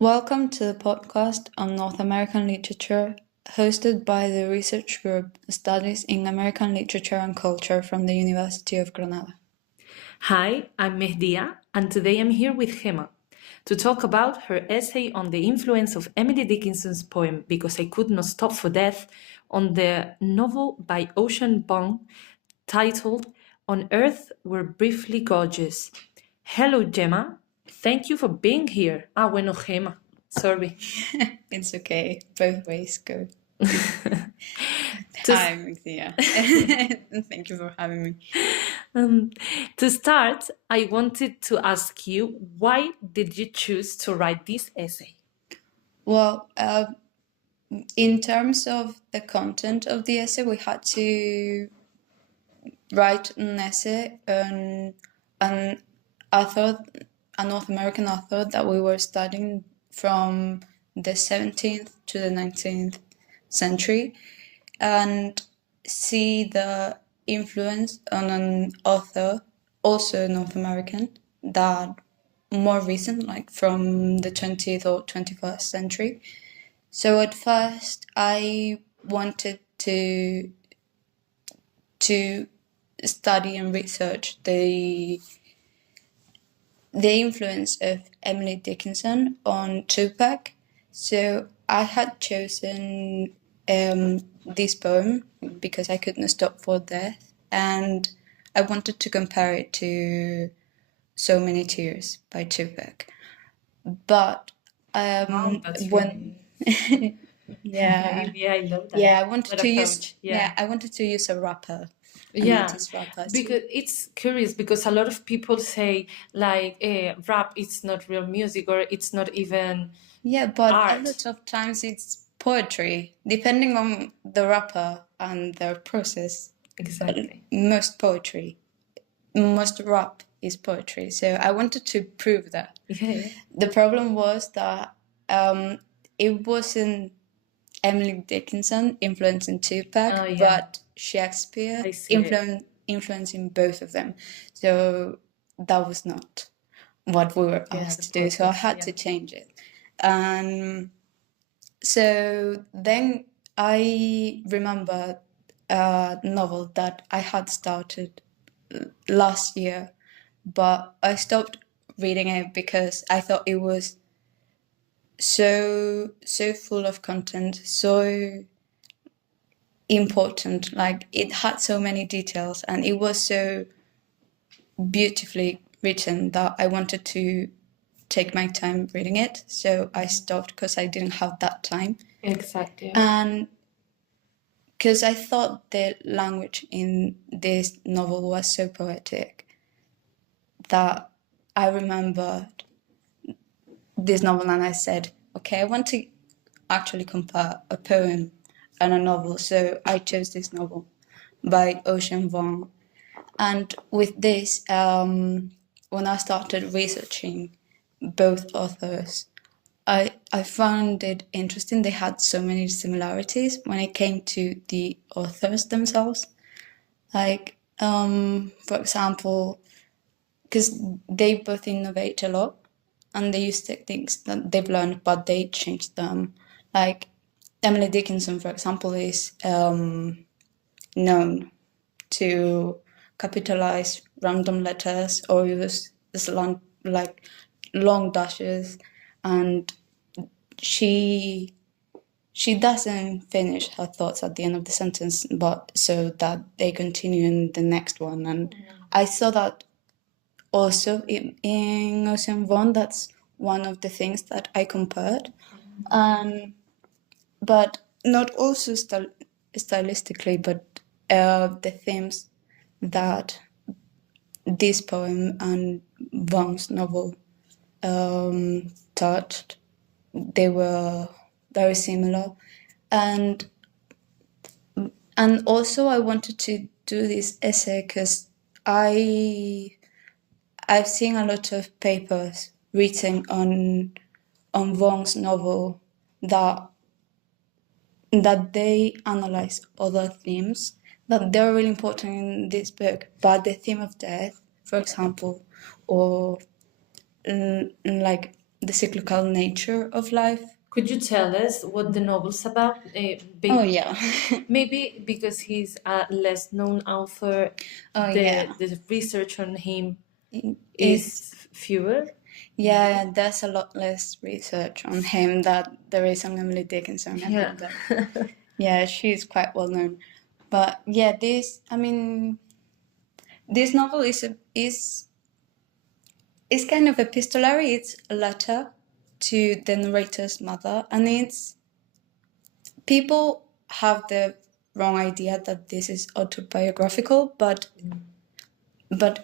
Welcome to the podcast on North American literature, hosted by the research group Studies in American Literature and Culture from the University of Granada. Hi, I'm Mehdia, and today I'm here with Gemma to talk about her essay on the influence of Emily Dickinson's poem Because I Could Not Stop for Death on the novel by Ocean Vuong titled On Earth We're Briefly Gorgeous. Hello, Gemma. Thank you for being here. Bueno, Gemma. Sorry. It's okay. Both ways go. To Hi, Mixia. Thank you for having me. To start, I wanted to ask you, why did you choose to write this essay? Well, in terms of the content of the essay, we had to write an essay on an author, a North American author that we were studying from the 17th to the 19th century, and see the influence on an author, also North American, that more recent, like from the 20th or 21st century. So at first I wanted to study and research the influence of Emily Dickinson on Tupac. So I had chosen this poem because I couldn't stop for death, and I wanted to compare it to So Many Tears by Tupac. But when yeah, I love that. I wanted What to approach, use I wanted to use a rapper. Yeah, because it's curious because a lot of people say like rap it's not real music or it's not even but art. a lot of times it's poetry, depending on the rapper and their process. Exactly. Most rap is poetry. So I wanted to prove that. Yeah. The problem was that it wasn't Emily Dickinson influencing Tupac, but Shakespeare influencing both of them. So that was not what we were asked to do. So I had to change it. So then I remember a novel that I had started last year, but I stopped reading it because I thought it was so full of content, so important. Like, it had so many details and it was so beautifully written that I wanted to take my time reading it. So I stopped because I didn't have that time. Exactly. And because I thought the language in this novel was so poetic that I remembered this novel and I said, okay, I want to actually compare a poem and a novel. So I chose this novel by Ocean Vuong. And with this, when I started researching both authors, I found it interesting. They had so many similarities when it came to the authors themselves. Like, for example, because they both innovate a lot and they use techniques that they've learned, but they change them. Like, Emily Dickinson, for example, is known to capitalize random letters or use this long dashes, and she doesn't finish her thoughts at the end of the sentence, but so that they continue in the next one. And I saw that also in Ocean Vuong. That's one of the things that I compared, but not also stylistically, but the themes that this poem and Vuong's novel touched, they were very similar. And also I wanted to do this essay because I've seen a lot of papers written on Vuong's novel that they analyze other themes that they're really important in this book, but the theme of death, for example, or like the cyclical nature of life. Could you tell us what the novel's about? Oh yeah. Maybe because he's a less known author, Oh yeah. the research on him It's is fewer. yeah, there's a lot less research on him that there is on Emily Dickinson. I Yeah. think that yeah, she's quite well known. But yeah, this novel is kind of epistolary. It's a letter to the narrator's mother, and it's people have the wrong idea that this is autobiographical, but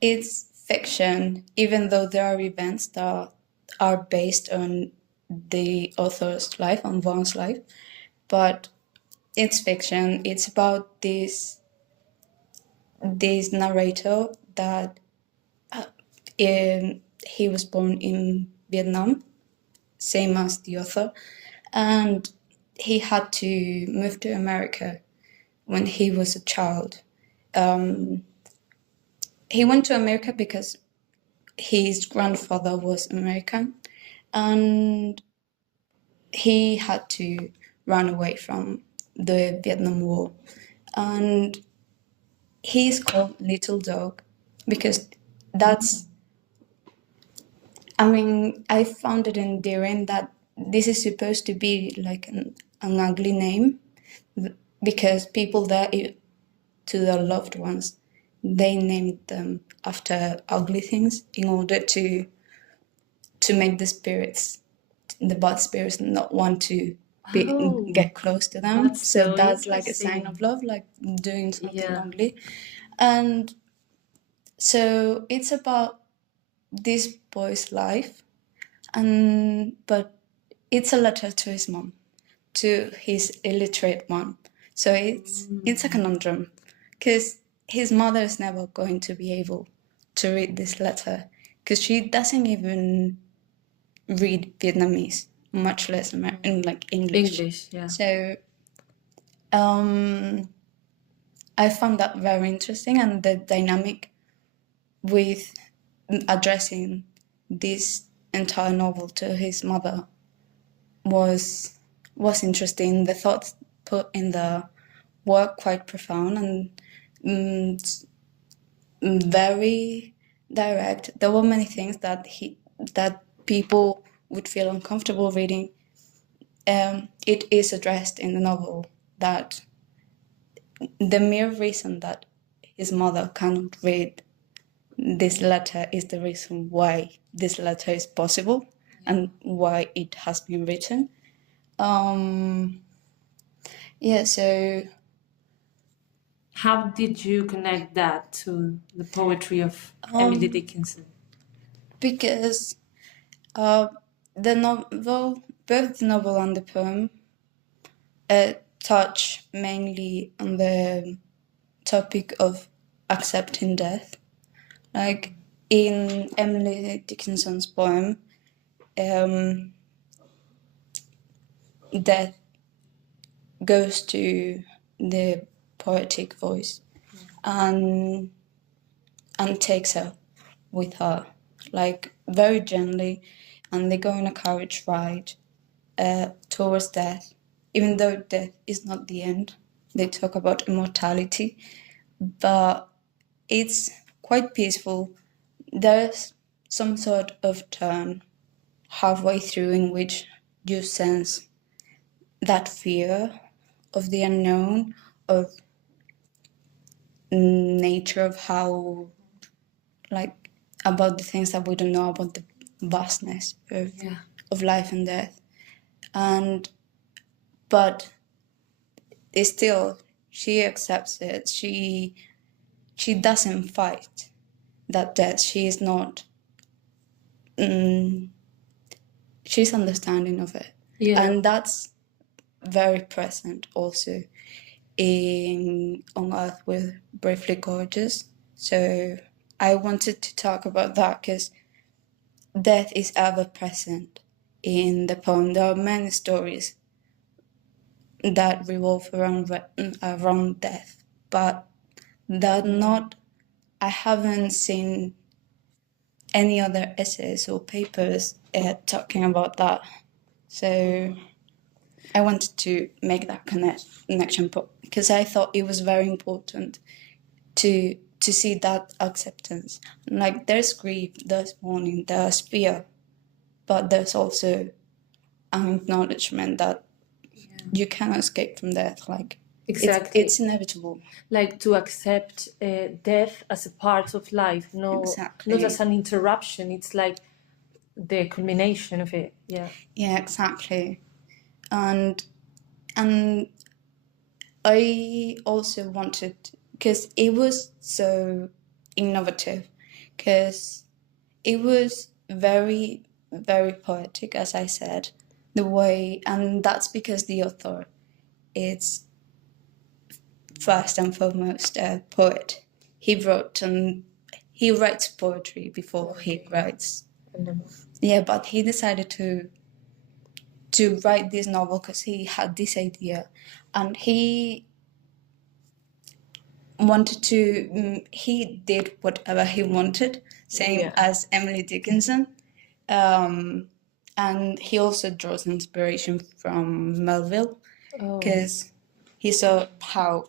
it's fiction, even though there are events that are based on the author's life, on Vuong's life. But it's fiction. It's about this narrator that he was born in Vietnam, same as the author, and he had to move to America when he was a child. He went to America because his grandfather was American, and he had to run away from the Vietnam War. And he's called Little Dog because that's, I mean, I found it endearing that this is supposed to be like an ugly name, because people there, to their loved ones, they named them after ugly things in order to make the bad spirits not want to get close to them. That's so that's like a sign interesting. of love, like doing something Yeah. ugly. And so it's about this boy's life, but it's a letter to his mom, to his illiterate mom. So it's a conundrum, because his mother is never going to be able to read this letter, because she doesn't even read Vietnamese, much less like English. English, yeah. So I found that very interesting, and the dynamic with addressing this entire novel to his mother was interesting. The thoughts put in the were quite profound and very direct. There were many things that people would feel uncomfortable reading. It is addressed in the novel that the mere reason that his mother cannot read this letter is the reason why this letter is possible and why it has been written. Yeah, so how did you connect that to the poetry of Emily Dickinson? Because the novel, both the novel and the poem, touch mainly on the topic of accepting death. Like in Emily Dickinson's poem, death goes to the poetic voice and takes her with her, like very gently, and they go on a carriage ride towards death. Even though death is not the end, they talk about immortality, but it's quite peaceful. There's some sort of turn halfway through in which you sense that fear of the unknown, of nature, of how, like, about the things that we don't know, about the vastness of life and death. But it's still, she accepts it. She doesn't fight that death. She is not, she's understanding of it. Yeah. And that's very present also in On Earth We're Briefly Gorgeous. So I wanted to talk about that because death is ever present in the poem. There are many stories that revolve around death, but that not, I haven't seen any other essays or papers talking about that. So I wanted to make that connection because I thought it was very important to see that acceptance. Like there's grief, there's mourning, there's fear, but there's also an acknowledgement that you cannot escape from death. Like Exactly. it's inevitable. Like to accept death as a part of life, not as an interruption. It's like the culmination of it. Yeah, exactly. And I also wanted, because it was so innovative, because it was very, very poetic, as I said, the way, and that's because the author is first and foremost a poet. He writes poetry before he writes. Yeah, but he decided to write this novel because he had this idea, and he wanted to. He did whatever he wanted, same as Emily Dickinson, and he also draws inspiration from Melville because he saw how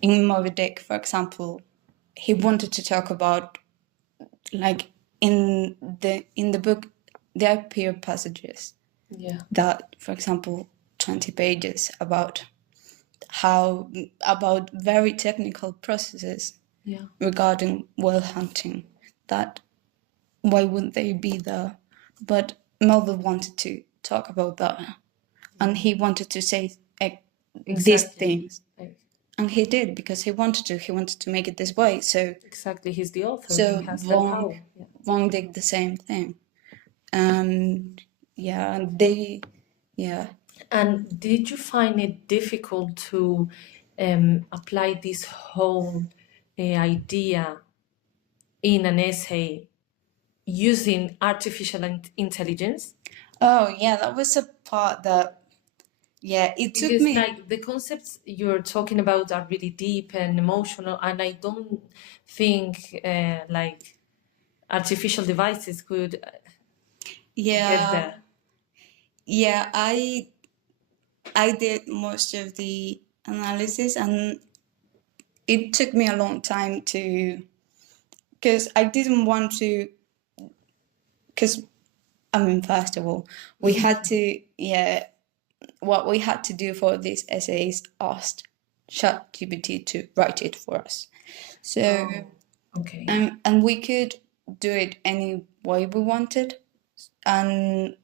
in Moby Dick, for example, he wanted to talk about, like in the book there appear passages that, for example, 20 pages about very technical processes regarding whale hunting, that why wouldn't they be there? But Melville wanted to talk about that, and he wanted to say these things, and he did because he wanted to make it this way. So exactly, he's the author. So he has that power. Vuong did the same thing, and they. And did you find it difficult to apply this whole idea in an essay using artificial intelligence? Oh yeah, that was a part that it took me. Like the concepts you're talking about are really deep and emotional, and I don't think like artificial devices could get there. Yeah, I did most of the analysis, and it took me a long time because I didn't want to, because first of all, we had to, what we had to do for these essays, asked ChatGPT to write it for us. So, and we could do it any way we wanted. And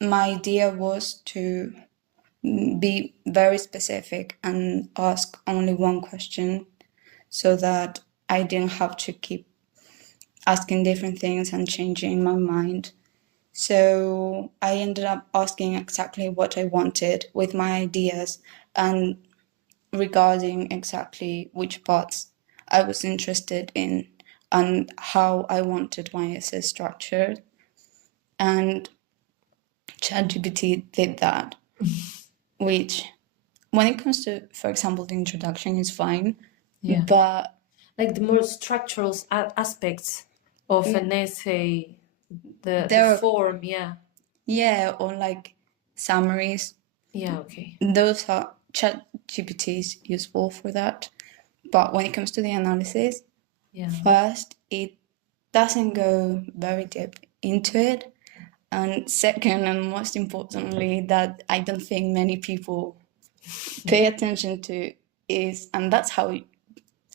my idea was to be very specific and ask only one question, so that I didn't have to keep asking different things and changing my mind. So I ended up asking exactly what I wanted with my ideas and regarding exactly which parts I was interested in and how I wanted my essay structured. And ChatGPT did that, which, when it comes to, for example, the introduction, is fine, but like the more structural aspects of an essay, the form, or like summaries. Okay. Those are ChatGPT is useful for that, but when it comes to the analysis, first, it doesn't go very deep into it, and second, and most importantly, that I don't think many people pay attention to is, and that's how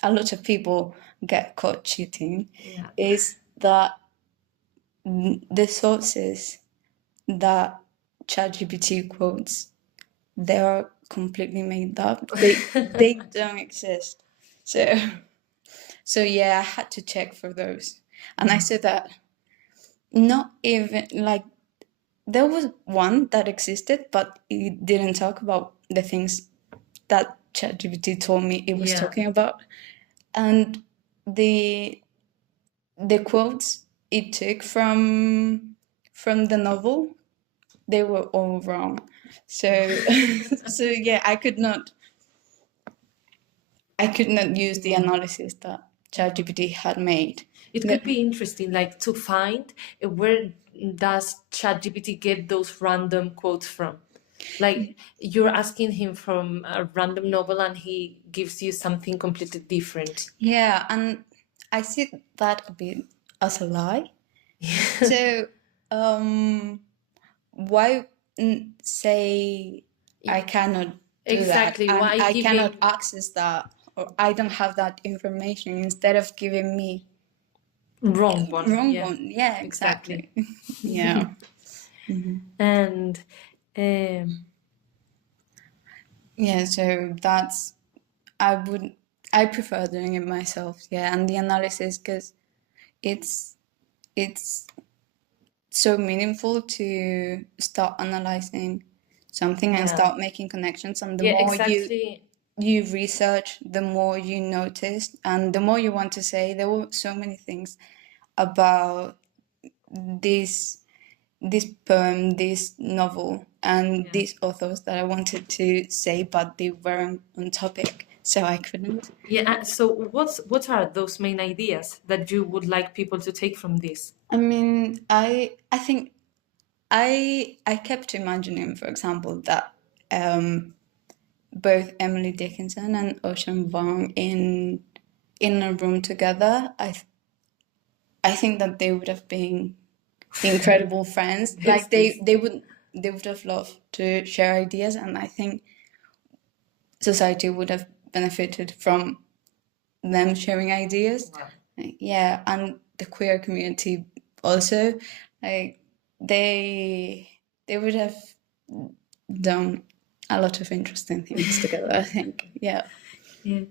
a lot of people get caught cheating, is that the sources that ChatGPT quotes, they are completely made up. They don't exist. So yeah, I had to check for those, and I said that not even like there was one that existed, but it didn't talk about the things that ChatGPT told me it was talking about, and the quotes it took from the novel, they were all wrong. So so yeah, I could not use the analysis that ChatGPT had made. It Yeah. could be interesting, like to find where does ChatGPT get those random quotes from. Like you're asking him from a random novel and he gives you something completely different. Yeah, and I see that a bit as a lie. So, why say I cannot do Exactly. that, and Why I giving cannot access that, or I don't have that information, instead of giving me wrong one? wrong Yeah, one? Yeah, exactly. exactly. Yeah. And um, Yeah, so that's, I prefer doing it myself. Yeah, and the analysis, because it's it's so meaningful to start analyzing something and yeah, start making connections. And the yeah, more exactly. you research, the more you notice, and the more you want to say. There were so many things about this poem, this novel, and Yeah. these authors that I wanted to say, but they weren't on topic, so I couldn't. Yeah. So what are those main ideas that you would like people to take from this? I mean, I think I kept imagining, for example, that both Emily Dickinson and Ocean Vuong in a room together, I think that they would have been incredible friends. Like Besties. they would have loved to share ideas, and I think society would have benefited from them sharing ideas. Wow. Yeah, and the queer community also, like they would have done a lot of interesting things together, I think. Yeah. Yeah.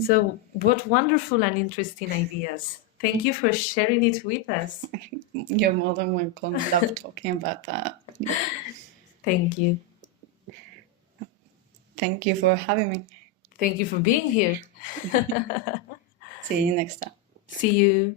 So what wonderful and interesting ideas. Thank you for sharing it with us. You're more than welcome. Love talking about that. Yeah. Thank you. Thank you for having me. Thank you for being here. See you next time. See you.